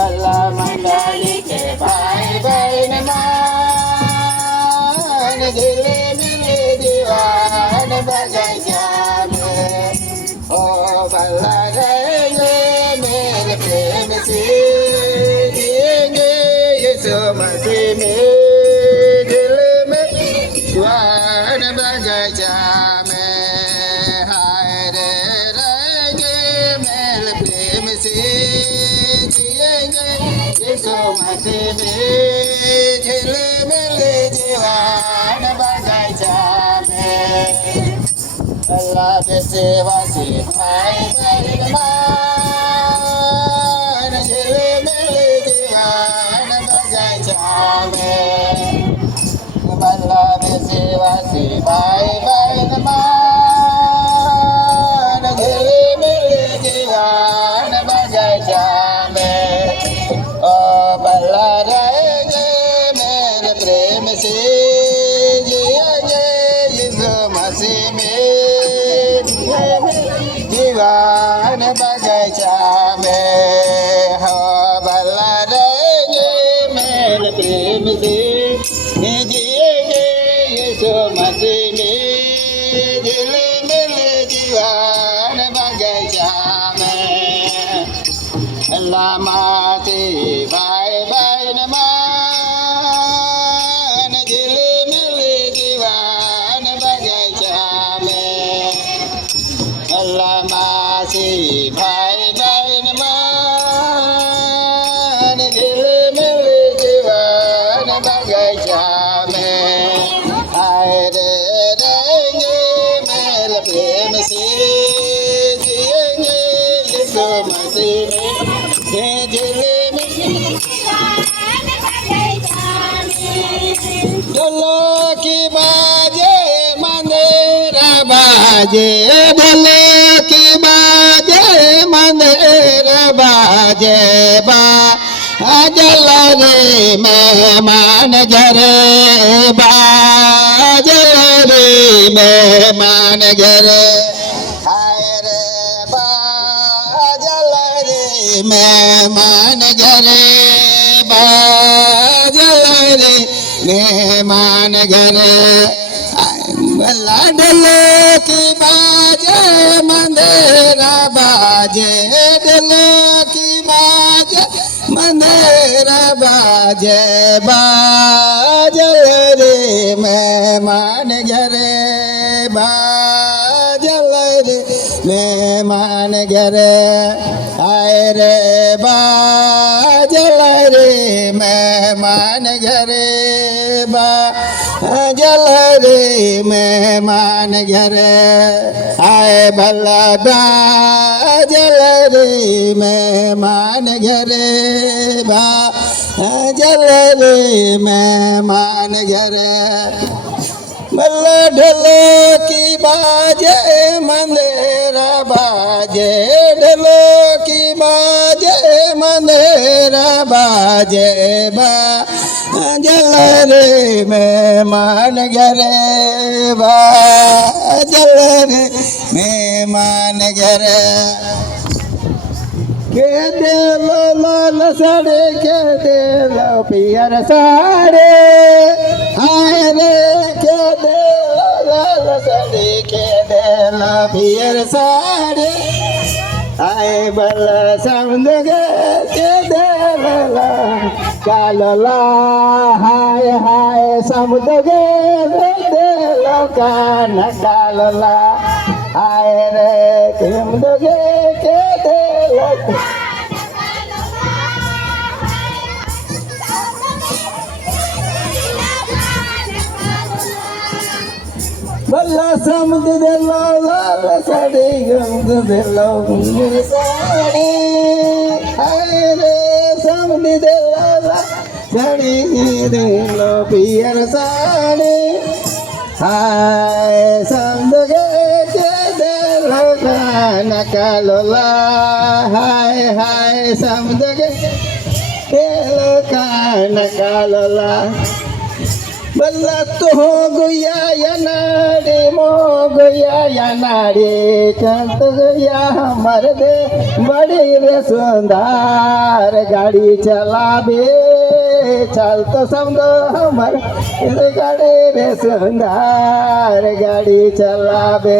कला मंडली के भाई बहन मान झिले मिले दीवान बगैचा में ओ भला रहेंगे मेरे प्रेम से जिएंगे यीशु मसीह में झिले में दीवान बगैचा में हाय रे रहेंगे मेरे प्रेम से यीशु मसीह में झिले मिले दीवान बगैचा में अल्लाह के सेवा से भाई बहन मान झिले मिले दीवान बगैचा में अल्लाह के सेवा से भाई बहन मान झिले मिले दीवान बगैचा में ओ भला रहेंगे मेरे प्रेम से जिएंगे यीशु मसीह में दीवान बगैचा में हो भला रहेंगे मेरे प्रेम से जिएंगे यीशु मसीह में झिले मिले दीवान बगैचा में अल्लाह माते भाई बहन मान झिले मिले दीवान बगैचा में अल्लाह माते भाई बहन मान झिले मिले दीवान बगैचा में आए रे रहेंगे मेरे प्रेम से जिएंगे यीशु मसीह में झिले में ढोलो की बाजे मंदेरा बाजे ढोलो की बाजे मंदेरा बाजे बा जल रे मेहमान घरे बाजल रे मेहमान घरे हाय रे बाजल रे मेहमान घरे बाजल रे मेहमान घरे लाडले की बाजे मंदेरा बाजे डले की बाजे मंदेरा बाजे बाजल रे मेहमान घरे बाजल रे मेहमान घरे आए रे बाजल रे मेहमान घरे बाजल रे मेहमान घरे आए भला बाजल रे मेहमान घरे बाजल रे मेहमान घरे भला ढोलो की बाजे मंदेरा बाजे ढोलो की बाजे मंदेरा बाजे बाजल रे मेहमान घरे बाजल रे मेहमान घरे के दे लो लाल साड़े के दे लो पियर साड़े हाय रे के दे लो लाल साड़े के दे लो पियर साड़े आए बल समझ के दे लो कालो ला हाय हाय समझ दे लो कान कालो ला हाय रे तुम दोगे के दे लो बल्ला समझ दे लो लाल साड़ी गंग दे लो मेरी साड़ी हाय रे समझ दे लो साड़ी दे लो पियर साड़ी हाय समझ के दे लो कालो ला हाय हाय समझ के दे लो कालो ला बल्ला तो हो गया या नारे मो गया या नारे चलत गया हमर दे बड़े रे सुंदर गाड़ी चलाबे चल तो समझो हमर गाड़ी रे सुंदर गाड़ी चलाबे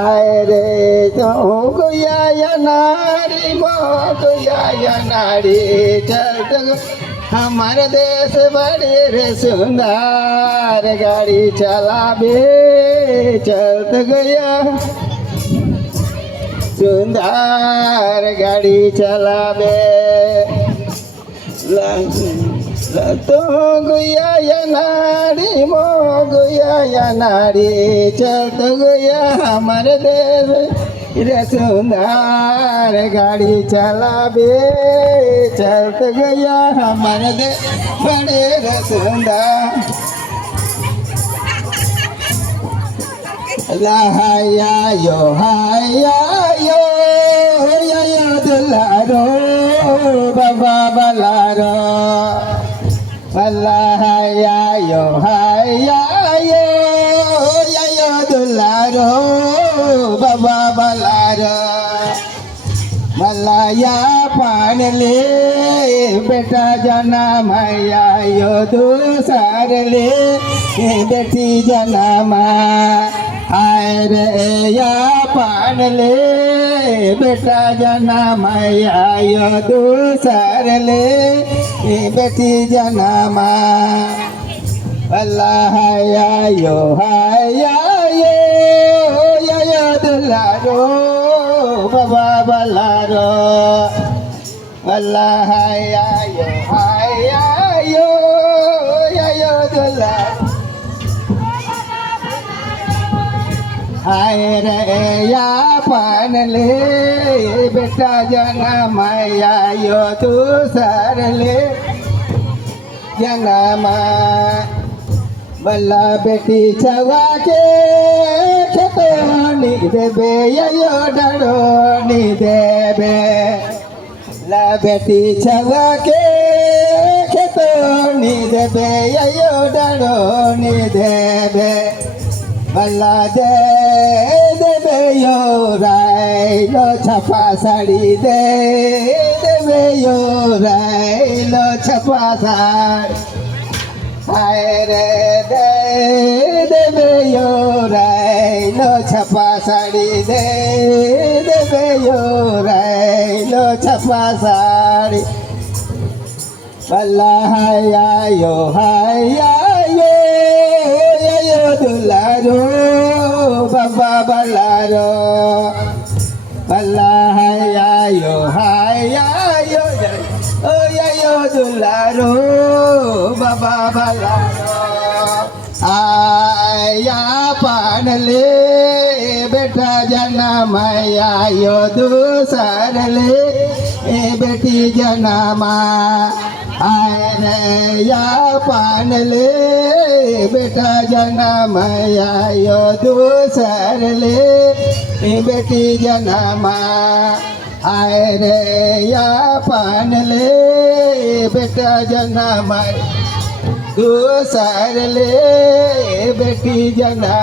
आए रे तो हो गया या नारी मो गया या नारी चलत हमारे देश बड़े रे सुंदर गाड़ी चलाबे चलत गया सुंदर गाड़ी चलाबे तो गया या नारी मो गया या नारी चलत गया हमारे देश रे सुंदर गाड़ी चलाबे चलत गया हमारे दे बड़े रे सुंदर हाया यो या दुलारो बाबा बलारो हाया यो या दुलारो बाबा बलारो मलाया पान ले बेटा जना मैया यो दूसर ले बेटी जना आए रे या पान ले बेटा जना मैया यो दूसर ले बेटी जना अल्लाह यो दुलारो बाबा बलारो अल्लाह यो दुलारो आए रे या पान ले बेटा जना मैया यो दूसर ले जना बल्ला बेटी छवा के खेतोनी देबे यो डरोनी देबे ला बेटी छवा के खेतोनी देबे यो डरोनी देबे बल्ला दे देबे यो राइलो छपा साड़ी दे देबे यो राइलो छपा साड़ी हाय रे दे देबे यो राइलो छपा साड़ी दे देबे यो राइलो छपा साड़ी बल्ला हाया यो दुलारो बाबा बलारो अल्लाह यो दुलारो बाबा बलारो आया पान ले बेटा जना मैया यो दूसर ले बेटी जना आए रे या पान ले बेटा जना मैया यो दूसर ले बेटी जना आए रे या पान ले बेटा जना मैया दूसर ले बेटी जना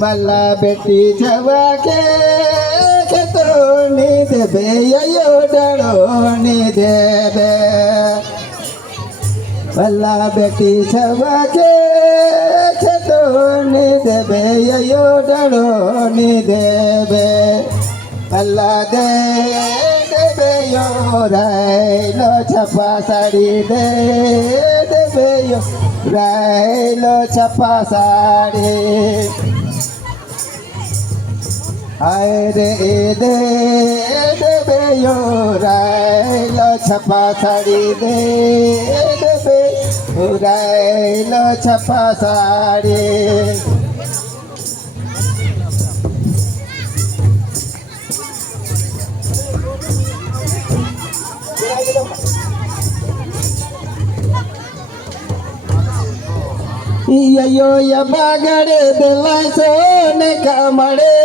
बल्ला बेटी छवा के खेतोनी देबे यो डरोनी देबे बल्ला बेटी छवा के खेतोनी देबे यो डरोनी देबे बल्ला दे देबे यो राइलो छपा साड़ी दे देबे यो राइलो छपा साड़ी आए रे दे देबे यो राइलो छपा साड़ी दे देबे राइलो छपा साड़ी यो या बागड़े दिला सोने का मड़े